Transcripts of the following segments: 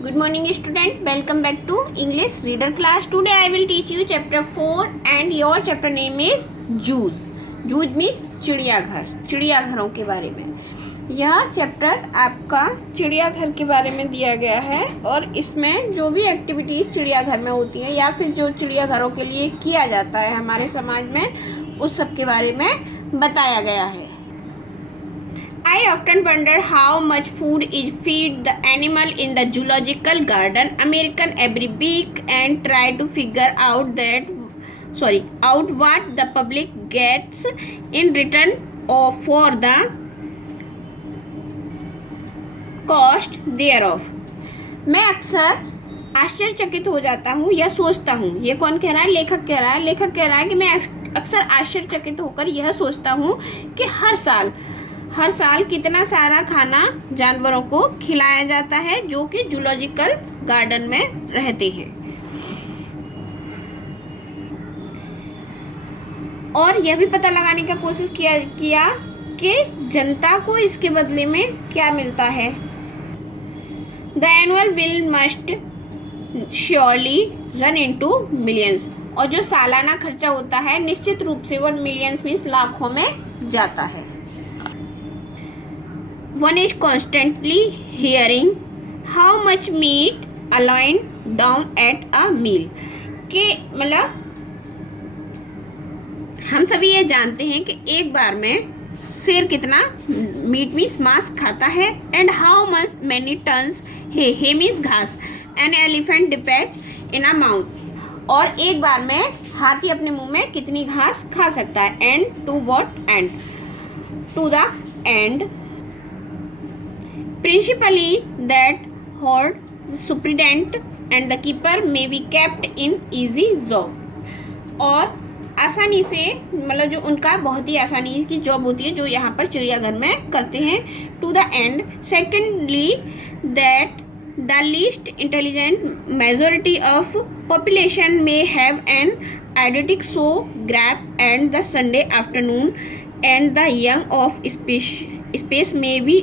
Good morning student, welcome back to English reader class. Today I will teach you chapter 4 and your chapter name is zoos. Zoos means चिड़ियाघर, चिड़ियाघरों के बारे में। यह chapter आपका चिड़ियाघर के बारे में दिया गया है और इसमें जो भी एक्टिविटीज़ चिड़ियाघर में होती है या फिर जो चिड़ियाघरों के लिए किया जाता है हमारे समाज में, उस सब के बारे में बताया गया है। I often wonder how much food is fed the animal in the zoological garden. American every week and try to figure out what the public gets in return for the cost thereof. मैं अक्सर आश्चर्यचकित हो जाता हूँ या सोचता हूँ, ये कौन कह रहा है? लेखक कह रहा है। लेखक कह रहा है कि मैं अक्सर आश्चर्यचकित होकर यह सोचता हूँ कि हर साल कितना सारा खाना जानवरों को खिलाया जाता है जो कि जूलॉजिकल गार्डन में रहते हैं, और यह भी पता लगाने का कोशिश किया कि जनता को इसके बदले में क्या मिलता है। The annual bill must surely run into millions, और जो सालाना खर्चा होता है निश्चित रूप से वो मिलियंस मीन्स लाखों में जाता है। One is constantly hearing how much meat aligned down at a meal, कि मतलब हम सभी ये जानते हैं कि एक बार में शेर कितना मीट मीन्स मांस खाता है, and how much many tons hay means घास an elephant dispatch in a mouth, और एक बार में हाथी अपने मुंह में कितनी घास खा सकता है। And to what end, to the end principally that horde, the superintendent and the keeper may be kept in easy job, और आसानी से मतलब जो उनका बहुत ही आसानी की जॉब होती है जो यहाँ पर चिड़ियाघर में करते हैं। To the end secondly that the least intelligent majority of population may have an idiotic show grab and the Sunday afternoon, and the young of space may be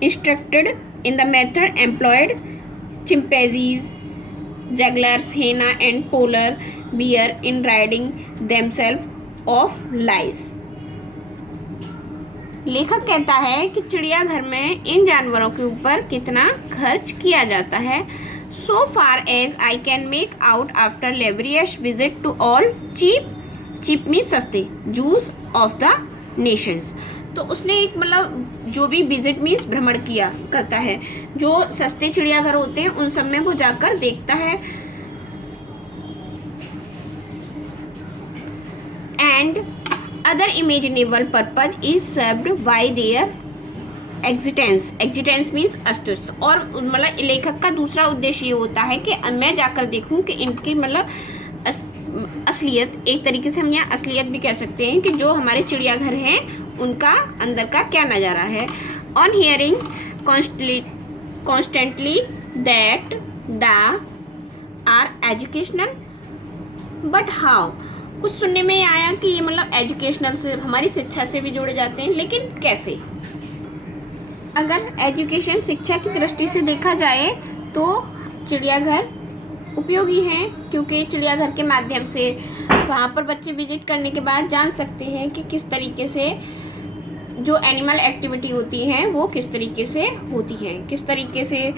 instructed in the method employed chimpanzees, jaguars, hyena and polar bear in ridding themselves of lies. लेखक कहता है कि चिड़ियाघर में इन जानवरों के ऊपर कितना खर्च किया जाता है। So far as I can make out after laborious visit to all cheap means सस्ते zoos of the nations, तो उसने एक मतलब जो भी विजिट मीन्स भ्रमण किया करता है, जो सस्ते चिड़ियाघर होते हैं उन सब में वो जाकर देखता है। And other imaginable purpose is served by their existence means अस्तित्व, और मतलब लेखक का दूसरा उद्देश्य ये होता है कि मैं जाकर देखूं कि इनकी मतलब असलियत, एक तरीके से हम यहाँ असलियत भी कह सकते हैं कि जो हमारे चिड़ियाघर हैं उनका अंदर का क्या नज़ारा है। On hearing constantly that the are educational but how, कुछ सुनने में आया कि ये मतलब एजुकेशनल से हमारी शिक्षा से भी जोड़े जाते हैं, लेकिन कैसे? अगर एजुकेशन शिक्षा की दृष्टि से देखा जाए तो चिड़ियाघर उपयोगी हैं, क्योंकि चिड़ियाघर के माध्यम से वहाँ पर बच्चे विजिट करने के बाद जान सकते हैं कि किस तरीके से जो एनिमल एक्टिविटी होती हैं वो किस तरीके से होती हैं, किस तरीके से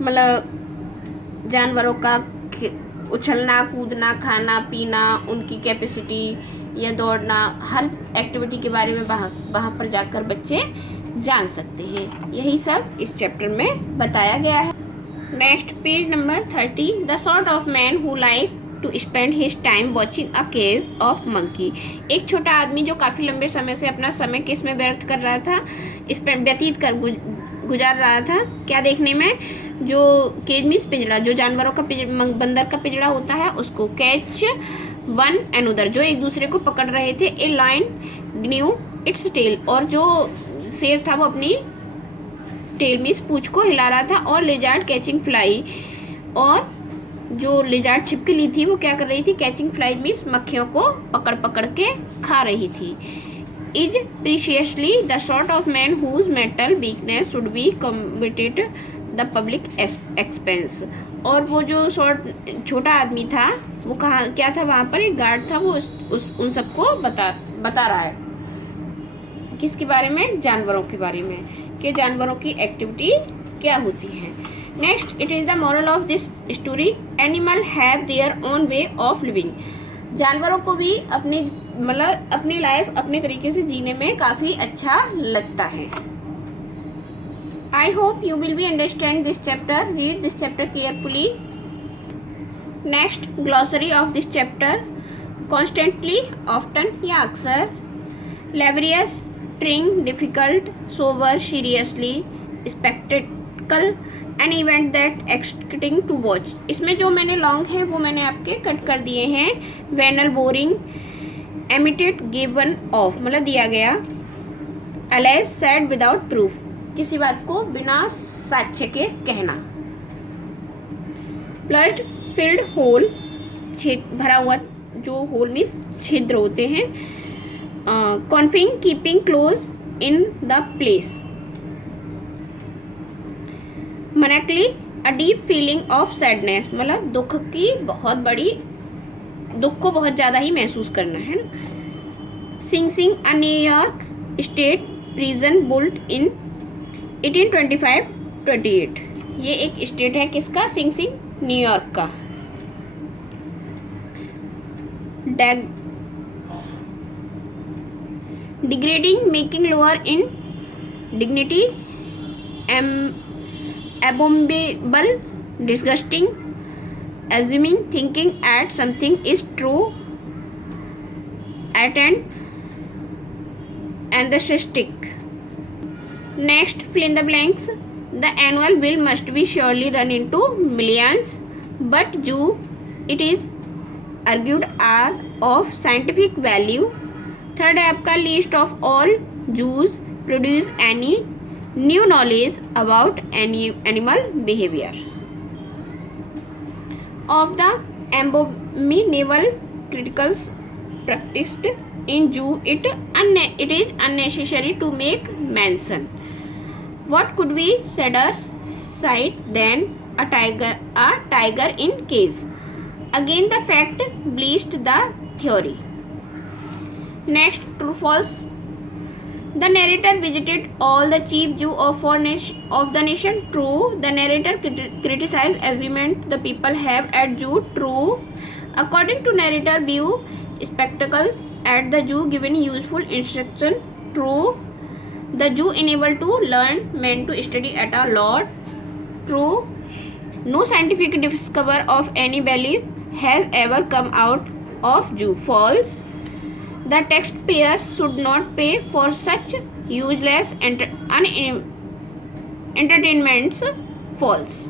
मतलब जानवरों का उछलना कूदना खाना पीना, उनकी कैपेसिटी या दौड़ना, हर एक्टिविटी के बारे में वहाँ पर जाकर बच्चे जान सकते हैं। यही सब इस चैप्टर में बताया गया है। Next page number 30, the sort of man who like to spend his time watching a cage of monkey, एक छोटा आदमी जो काफ़ी लंबे समय से अपना समय किस में व्यर्थ कर रहा था, गुजार रहा था, क्या देखने में? जो केज मीन्स पिंजड़ा, जो जानवरों का बंदर का पिंजड़ा होता है उसको। कैच वन एनदर, जो एक दूसरे को पकड़ रहे थे। ए लायन ग्न्यू इट्स टेल, और जो शेर था वो अपनी टेल मीन्स पूंछ को हिला रहा था। और लेजार्ड कैचिंग फ्लाई, और जो लेजार्ड छिपकली थी वो क्या कर रही थी? कैचिंग फ्लाई मीन्स मक्खियों को पकड़ के खा रही थी। is preciously the sort of man whose mental weakness should be combated the public expense. और वो जो छोटा आदमी था वो कहाँ क्या था, वहाँ पर एक गार्ड था, वो उन सबको बता रहा है किसके बारे में, जानवरों के बारे में, कि जानवरों की एक्टिविटी क्या होती है। Next, it is the moral of this story, animal have their own way of living. जानवरों को भी अपनी लाइफ अपने तरीके से जीने में काफ़ी अच्छा लगता है। I hope you will be understand this chapter. Read this chapter carefully. Next, glossary of this chapter. Constantly, often या अक्सर, laborious, trying, difficult, sober, seriously, spectacle, an event that exciting to watch. इसमें जो मैंने long है वो मैंने आपके cut कर दिए हैं। वेनल, बोरिंग, एमिटेड, गिवन ऑफ दिया गया, अलेज, सैड विदाउट प्रूफ, किसी बात को बिना साक्ष्य के कहना, प्लस्ड, फिल्ड, होल, भरा हुआ, जो होल में छिद्र होते हैं, confining, keeping close in the place, manically, a deep feeling of sadness, दुख को बहुत ज़्यादा ही महसूस करना है ना। Sing, a New York state prison built in 1825-28, ये एक स्टेट है किसका, सिंग, न्यूयॉर्क का। Degrading, making lower in dignity, abominable, disgusting, assuming, thinking at something is true, enthusiastic. Next, fill in the blanks. The annual bill must be surely run into millions, but zoo, it is argued, are of scientific value. Third है आपका list of all zoos produce any new knowledge about animal behavior. Of the abominable criticals practiced in zoo, it is unnecessary to make mention. What could be sadder sight than a tiger in cage? Again, the fact bleached the theory. Next, true false. The narrator visited all the chief zoo of the nation. True. The narrator criticized amusement the people have at zoo. True. According to narrator view, spectacle at the zoo given useful instruction. True. The zoo enabled to learn meant to study at a lot. True. No scientific discovery of any value has ever come out of zoo. False. The taxpayers should not pay for such useless entertainments. False.